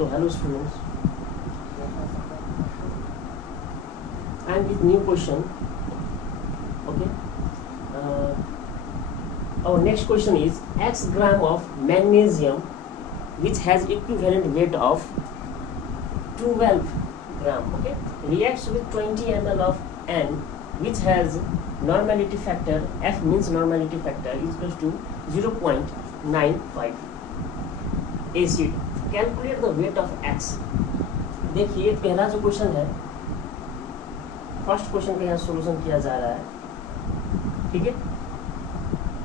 So hello students, I am with new question. Okay. Our next question is x gram of magnesium which has equivalent weight of 12 gram, okay, reacts with 20 ml of N which has normality factor, F means normality factor is equals to 0.95. acid, calculate the weight of X. देखिए पहला जो question है, first question का यहाँ solution किया जा रहा है, ठीक है।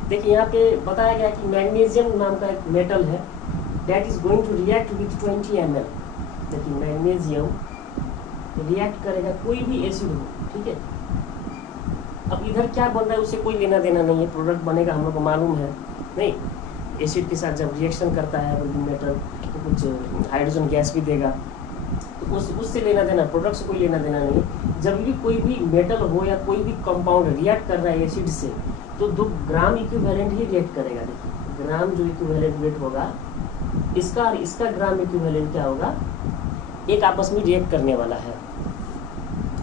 देखिए यहाँ पे बताया गया कि मैग्नीशियम नाम का एक मेटल है that is going to react with 20 ml। देखिए मैग्नीशियम रिएक्ट करेगा कोई भी एसिड हो, ठीक है। अब इधर क्या बन रहा है उससे कोई लेना देना नहीं है, प्रोडक्ट बनेगा हम लोग को मालूम है नहीं। एसिड के साथ जब रिएक्शन करता है मेटल तो कुछ हाइड्रोजन गैस भी देगा, तो उससे लेना देना, प्रोडक्ट से कोई लेना देना नहीं। जब भी कोई भी मेटल हो या कोई भी कंपाउंड रिएक्ट कर रहा है एसिड से तो 2 ग्राम इक्विवेलेंट ही रिएक्ट करेगा। देखिए ग्राम जो इक्विवेलेंट वेट होगा इसका और इसका ग्राम इक्विवेलेंट क्या होगा, एक आपस में रिएक्ट करने वाला है।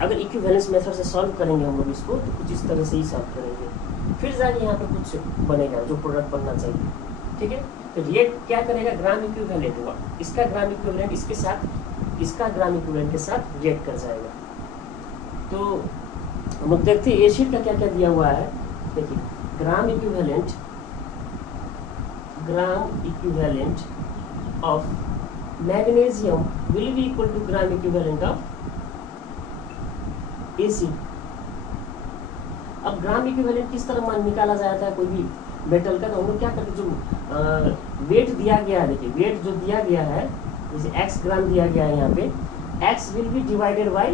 अगर इक्विवेलेंस मेथड से सॉल्व करेंगे हम लोग इसको तो कुछ इस तरह से ही सॉल्व करेंगे, फिर जाके यहाँ पे कुछ बनेगा जो प्रोडक्ट बनना चाहिए, ठीक है। तो रिएक्ट क्या करेगा, ग्राम इक्विवेलेंट होगा, इसका ग्राम इक्विवेलेंट इसके साथ, इसका ग्राम इक्विवेलेंट के साथ रिएक्ट कर जाएगा। तो हम लोग देखते हैं एसिड का क्या क्या दिया हुआ है। देखिए gram equivalent of magnesium will be equal to gram equivalent of acid. अब ग्राम इक्विवेलेंट किस तरह मान निकाला जाता है कोई भी मेटल का, तो हम लोग क्या करते हैं, जो वेट दिया गया है, देखिए वेट जो दिया गया है जैसे x ग्राम दिया गया है, यहाँ पे x will B divided by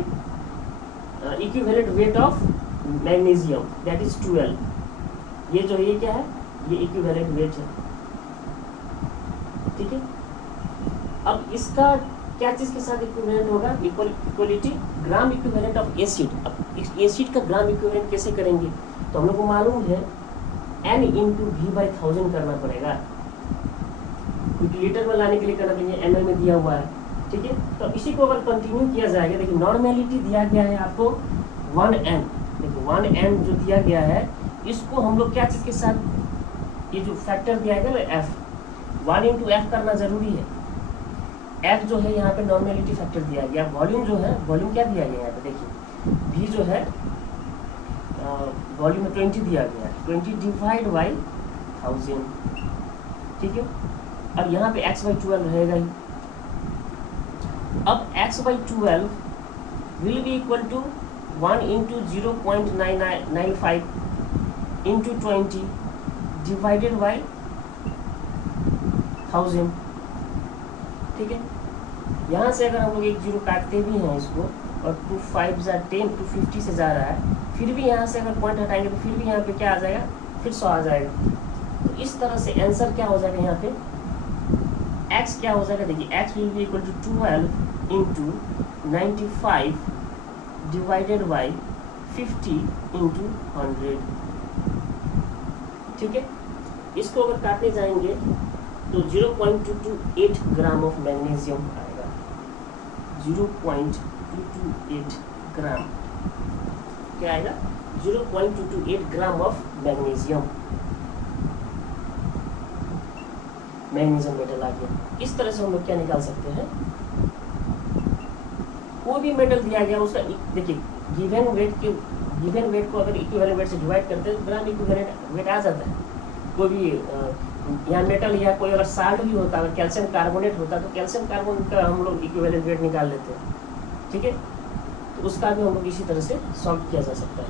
equivalent weight of magnesium that is 12। ये जो ये क्या है, ये इक्विवेलेंट वेट है, ठीक है। अब इसका क्या चीज के साथ इक्विवेलेंट होगा, equality gram equivalent of acid. अब एसिड का ग्राम इक्विवेलेंट कैसे करेंगे, तो हम लोग को मालूम है n इंटू V/1000 करना पड़ेगा, क्योंकि लीटर में लाने के लिए करना पड़ेगा, ml में दिया हुआ है, ठीक है। तो इसी को अगर कंटिन्यू किया जाएगा, देखिए नॉर्मेलिटी दिया गया है आपको 1n, देखिए 1n जो दिया गया है इसको हम लोग क्या चीज के साथ, ये जो फैक्टर दिया गया ना f, 1 इंटू f करना जरूरी है। f जो है यहाँ पे नॉर्मेलिटी फैक्टर दिया गया, वॉल्यूम जो है, वॉल्यूम क्या दिया गया यहाँ पे, देखिए v जो है वॉल्यूम में 20 दिया गया है, 20 डिवाइड बाई 1000, ठीक है। अब यहाँ पे x/12 रहेगा ही। अब x/12 will be equal to 1 into 0.995 into 20 divided by 1000, ठीक है। यहाँ से अगर हम लोग एक जीरो काटते भी हैं इसको और 2 5 जा 10 250 से जा रहा है, फिर भी यहाँ से अगर पॉइंट हटाएंगे तो फिर भी यहाँ पे क्या आ जाएगा, फिर 100 आ जाएगा। तो इस तरह से आंसर क्या हो जाएगा, यहाँ पे x क्या हो जाएगा, देखिए x will be equal to 12 into 95 divided by 50 into 100, ठीक है। इसको अगर काटने जाएंगे तो 0.228 ग्राम ऑफ मैग्नीशियम आएगा, 0.228 ग्राम क्या आएगा, 0.228 ग्राम ऑफ मैग्नीशियम मेटल आ गया। इस तरह से हम लोग क्या निकाल सकते हैं, कोई भी मेटल दिया गया उसका देखिए गिवन वेट को अगर इक्विवेलेंट वेट से डिवाइड करते हैं तो ग्राम इक्विवेलेंट वेट आ जाता है। कोई भी यहाँ मेटल या कोई अगर साल्ट भी होता, अगर कैल्शियम कार्बोनेट होता तो कैल्शियम कार्बोनेट का हम लोग इक्विवेलेंट वेट निकाल लेते हैं, ठीक है। तो उसका भी हम लोग इसी तरह से सॉल्व किया जा सकता है,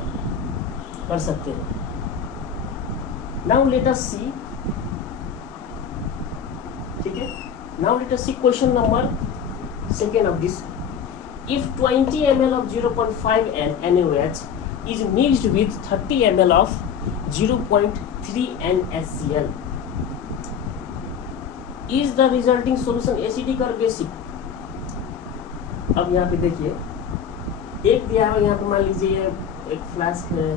कर सकते हैं। नाउ लेट अस सी, ठीक है। Now let us see question number 2 of this. If 20 ml of 0.5 NaOH is mixed with 30 ml of 0.3 NaCl, is the resulting solution acidic or basic? अब यहाँ पे देखिए एक दिया हुआ, यहाँ पे मान लीजिए एक फ्लास्क है,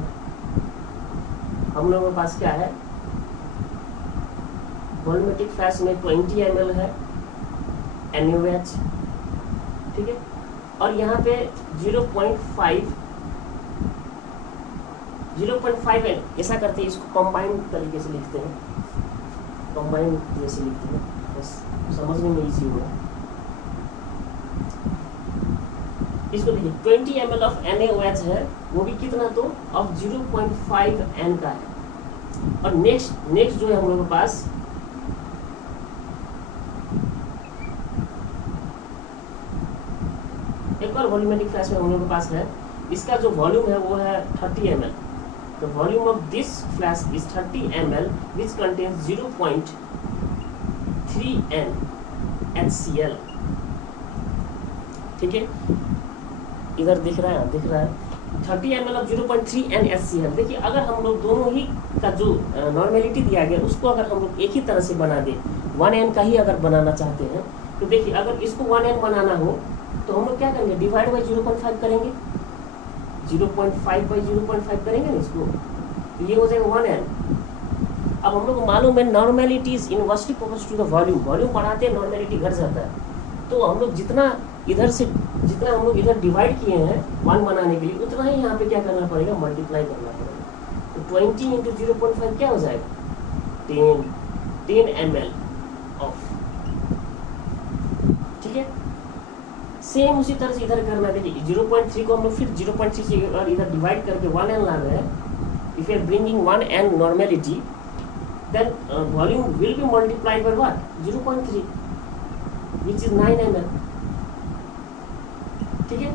हम लोगों के पास क्या है, वॉल्यूमेट्रिक फ्लास्क में 20 ml है, NaOH, ठीक है। और यहाँ पे 0.5 N, ऐसा करते हैं, इसको कंबाइन तरीके से लिखते हैं, कंबाइन जैसे लिखते हैं, बस समझने में इजी हुआ। इसको देखिए 20 ml ऑफ NaOH है, वो भी कितना तो ऑफ 0.5 N का है। और नेक्स्ट जो है हम लोगों के पास एक और वॉल्यूमेट्रिक फ्लास्क में हम लोगों के पास है, इसका जो वॉल्यूम है वो है 30 ml। The volume of this flask is 30 ml which contains 0.3 N HCl, ठीक है। इधर दिख रहा है 30 ml ऑफ 0.3 N HCl। देखिए अगर हम लोग दोनों ही का जो नॉर्मेलिटी दिया गया उसको अगर हम लोग एक ही तरह से बना दें, 1 N का ही अगर बनाना चाहते हैं, तो देखिए अगर इसको 1 N बनाना हो तो हम लोग क्या करेंगे, डिवाइड बाई 0.5 करेंगे, 0.5 बाई 0.5 करेंगे ना इसको, तो ये हो जाएगा 1 N। अब हम लोग को मालूम है normality is inversely proportional to the volume, volume बढ़ाते हैं नॉर्मेलिटी घट जाता है। तो हम लोग जितना हम लोग इधर डिवाइड किए हैं 1 बनाने के लिए, उतना ही यहाँ पे क्या करना पड़ेगा, मल्टीप्लाई करना पड़ेगा। तो 20 इंटू 0.5 क्या हो जाएगा, 10 ml ऑफ, ठीक है। सेम उसी तरह से इधर करना है। देखिए 0.3 को हम लोग फिर 0.3 से इधर डिवाइड करके 1 N ला रहे हैं। If you are bringing 1 N normality, then volume will be multiplied by what, 0.3 which is 9 ml, ठीक है।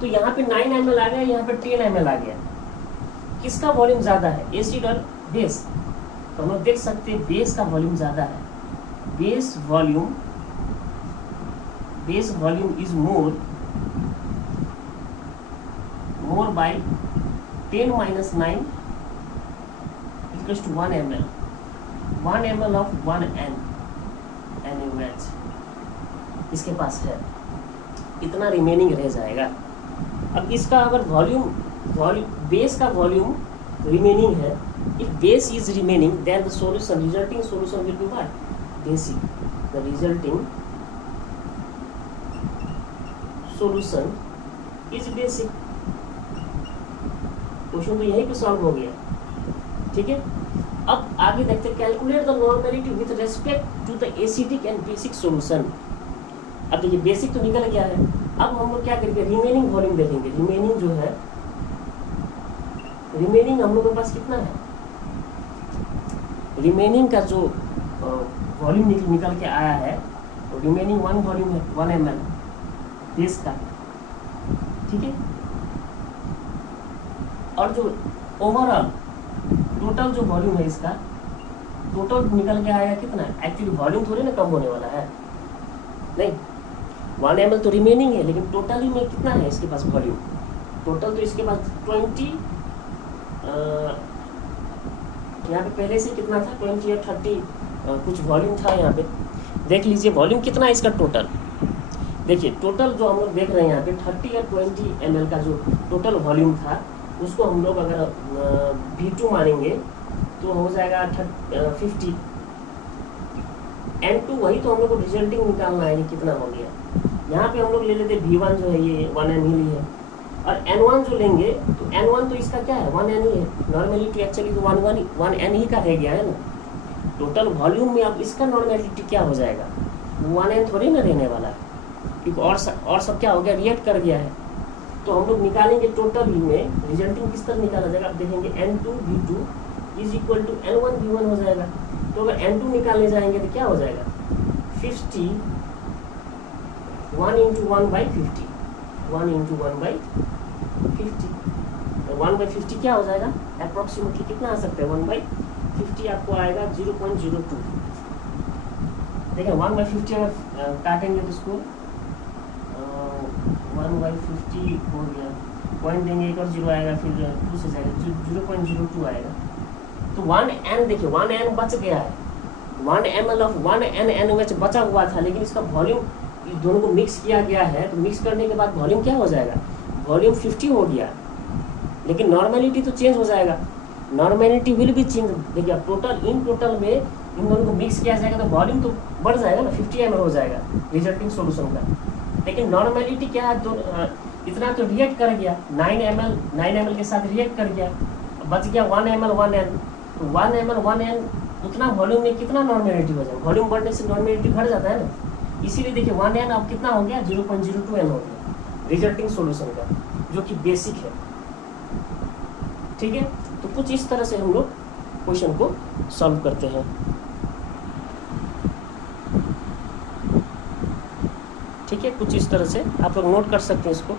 तो यहाँ पे 9 ml आ गया, यहाँ पे 10 ml आ गया। किसका वॉल्यूम ज्यादा है, एसिड और बेस? तो हम लोग देख सकते हैं बेस का वॉल्यूम ज्यादा है। Base volume is more by 10 minus 9 equals to 1 ml, 1 ml of 1 N NaOH इसके पास है, इतना रिमेनिंग रह जाएगा। अब इसका अगर वॉल्यूम बेस का वॉल्यूम रिमेनिंग है, if base is remaining then the resulting solution will be what, basic. The resulting solution is basic. Question तो यहीं पे सॉल्व हो गया, ठीक है। अब आगे देखते हैं, calculate the normality with respect to the acidic and basic solution. अब देखिए बेसिक तो निकल गया है, अब हम लोग क्या करेंगे, रिमेनिंग वॉल्यूम देखेंगे। रिमेनिंग जो है, रिमेनिंग हम लोग के पास कितना है, रिमेनिंग का जो वॉल्यूम निकल के आया है, रिमेनिंग 1 वॉल्यूम है 1 ml बेस का, ठीक है। और जो ओवरऑल टोटल जो वॉल्यूम है इसका, टोटल निकल के आएगा कितना है, एक्चुअली वॉल्यूम थोड़ी ना कम होने वाला है, नहीं 1 ml तो रिमेनिंग है, लेकिन टोटली में कितना है इसके पास वॉल्यूम, टोटल तो इसके पास 20 यहाँ पे पहले से कितना था 20 या 30 कुछ वॉल्यूम था। यहाँ पे देख लीजिए वॉल्यूम कितना है इसका टोटल। देखिए टोटल जो हम लोग देख रहे हैं यहाँ पे 30 या 20 ml का जो टोटल वॉल्यूम था, उसको हम लोग अगर V2 मानेंगे तो हो जाएगा 50 N2, वही तो हम लोग को रिजल्टिंग निकालना है कि कितना हो गया। यहाँ पे हम लोग ले लेते V1 जो है ये 1 N ही है, और N1 जो लेंगे तो N1 तो इसका क्या है 1 N ही है, नॉर्मेलिटी एक्चुअली तो 1 N ही का रह गया है ना। टोटल वॉल्यूम में अब इसका नॉर्मेलिटी क्या हो जाएगा, 1 N थोड़ी ना रहने वाला है, क्योंकि और सब क्या हो गया, रिएक्ट कर गया है। तो हम लोग निकालेंगे टोटल में रिजल्टिंग किस तरह निकाला जाएगा, आप देखेंगे N2 V2 is equal to N1 V1 हो जाएगा। तो अगर N2 निकालने जाएंगे तो क्या हो जाएगा 50 1 into 1 by 50, 1 into 1 by 50, 1 by 50 क्या हो जाएगा, अप्रोक्सीमेटली कितना आ सकता है 1 by 50 आपको आएगा 0.02। देखिए 1 by 50 अगर काटेंगे तो इसको 1 by 50 हो गया, पॉइंट देंगे एक और 0 आएगा, फिर 2 से जाएगा 0.02 आएगा। तो 1 N देखिए 1 N बच गया है, 1 ml ऑफ 1 N NaOH बचा हुआ था, लेकिन इसका वॉल्यूम इस दोनों को मिक्स किया गया है, तो मिक्स करने के बाद वॉल्यूम क्या हो जाएगा, वॉल्यूम 50 हो गया, लेकिन नॉर्मेलिटी तो चेंज हो जाएगा, नॉर्मेलिटी विल भी चेंज। देखिए अब टोटल में इन दोनों को मिक्स किया जाएगा तो वॉल्यूम तो बढ़ जाएगा ना, 50 ml हो जाएगा रिजल्टिंग सॉल्यूशन का। लेकिन नॉर्मेलिटी क्या है, इतना तो रिएक्ट कर गया, 9 ml के साथ रिएक्ट कर गया, बच गया 1 ml 1n। तो 1 ml 1n उतना वॉल्यूम में कितना नॉर्मेलिटी हो जाएगा, वॉल्यूम बढ़ने से नॉर्मेलिटी घट जाता है ना। इसीलिए देखिए 1n अब कितना हो गया, 0.02n हो गया रिजल्टिंग सॉल्यूशन का, जो कि बेसिक है। ठीक है, तो कुछ इस तरह से हम लोग क्वेश्चन को सॉल्व करते हैं। ठीक है, कुछ इस तरह से आप लोग नोट कर सकते हैं इसको।